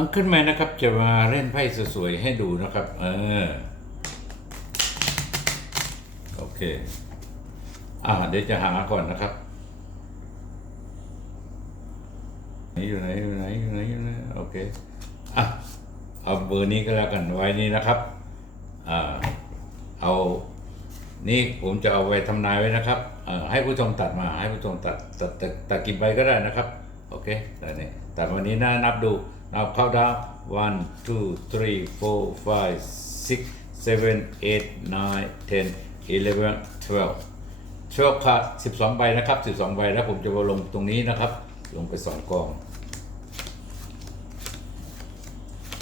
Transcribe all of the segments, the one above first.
อังเคิลแมนนะครับจะมาเล่นไพ่สวยๆให้ดูนะครับ เออ โอเค อ่าเดี๋ยวจะหาก่อนนะครับไหนอยู่ไหนอยู่ไหนอยู่ไหนอยู่ไหนโอเคอะเอาเบอร์นี้ก็แล้วกันไว้นี้นะครับอ่าเอานี่ผมจะเอาไว้ทำนายไว้นะครับเอ่อให้ผู้ชมตัดมาให้ผู้ชมตัดตัดตัดตัดกี่ใบก็ได้นะครับ โอเคได้เนี่ยแต่วันนี้นะนับดู นับเข้าดาว one two three four five six seven eight nine ten eleven twelve 12ครับ12 ใบนะครับ 12 ใบแล้วผมจะมาลงตรงนี้นะครับ ลงไปสองกอง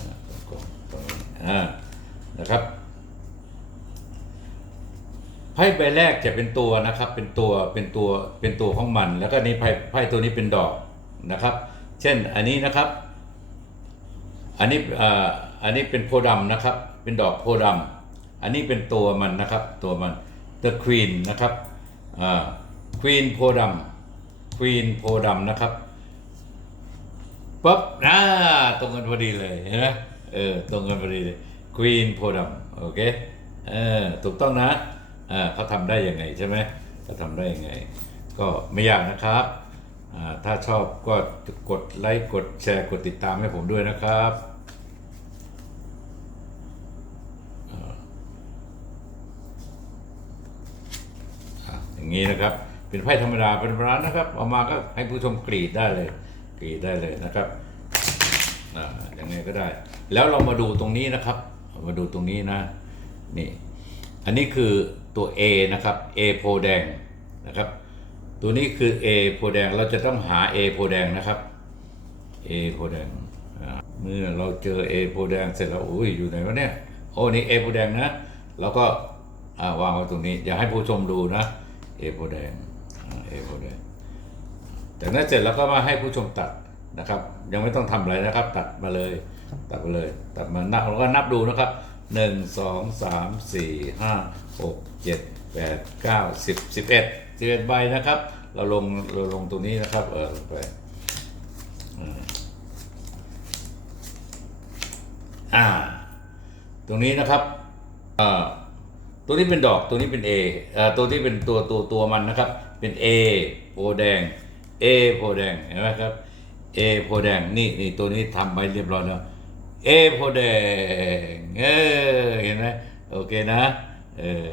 อ่องกองตรงนี้อ่านะครับไพ่ใบแรกจะเป็นตัวนะครับ เป็นตัว เป็นตัว เป็นตัวของมัน แล้วก็นี่ไพ่ไพ่ตัวนี้เป็นดอกนะครับ เช่นอันนี้นะครับ อันนี้อ่าอันนี้เป็นโพธิ์ดำนะครับ เป็นดอกโพธิ์ดำอันนี้เป็นตัวมันนะครับ ตัวมัน the queen นะครับอ่า queen โพดำ queen โพธิ์ดำนะครับปั๊บอ่าตรงกันพอดีเลยเห็นไหมเออตรงกันพอดีเลย Queen โพดำโอเคเออถูกต้องนะอ่าเขาทำได้ยังไงใช่ไหมเขาทำได้ยังไง ก็ไม่ยากนะครับ ถ้าชอบก็กดไลค์ กดแชร์ กดติดตามให้ผมด้วยนะครับอย่างนี้นะครับ เป็นไพ่ธรรมดาเป็นร้านนะครับ เอามาก็ให้ผู้ชมกรีดได้เลย กรีดได้เลยนะครับออย่างนี้ก็ได้ แล้วเรามาดูตรงนี้นะครับมาดูตรงนี้นะนี่ อันนี้คือตัว A นะครับ A โพแดงนะครับ ตัวนี้คือ A โพแดงเราจะต้องหา A โพแดงนะครับ A โพแดงเมื่อเราเจอ A โพแดงเสร็จแล้วอุ้ยอยู่ไหนวะเนี่ยโอ้นี่ A โพแดงนะเราก็าวางไว้ตรงนี้ อย่าให้ผู้ชมดูนะ A โพแดงอ่า A โพแดงจากนั้นเสร็จแล้วก็มาให้ผู้ชมตัดนะครับ ยังไม่ต้องทำอะไรนะครับ ตัดมาเลย ตัดมาเลย ตัดมานับเราก็นับดูนะครับ หนึ่งสองสามสี่ห้าหกเจ็ดแปดเก้าสิบสิบเอ็ดสิบเอ็ดใบนะครับ เราลงเราลงตรงนี้นะครับ เออไปอ่า ตรงนี้นะครับอ่าตัวนี้เป็นดอกตัวนี้เป็น A เอ่อตัวที่เป็นตัวตัวตัวมันนะครับ เป็น A โพแดง A โพแดงเห็นไหมครับ A โพแดงนี่นี่ตัวนี้ทำไปเรียบร้อยแล้ว A โพธิ์แดงเออเห็นไหมโอเคนะเออ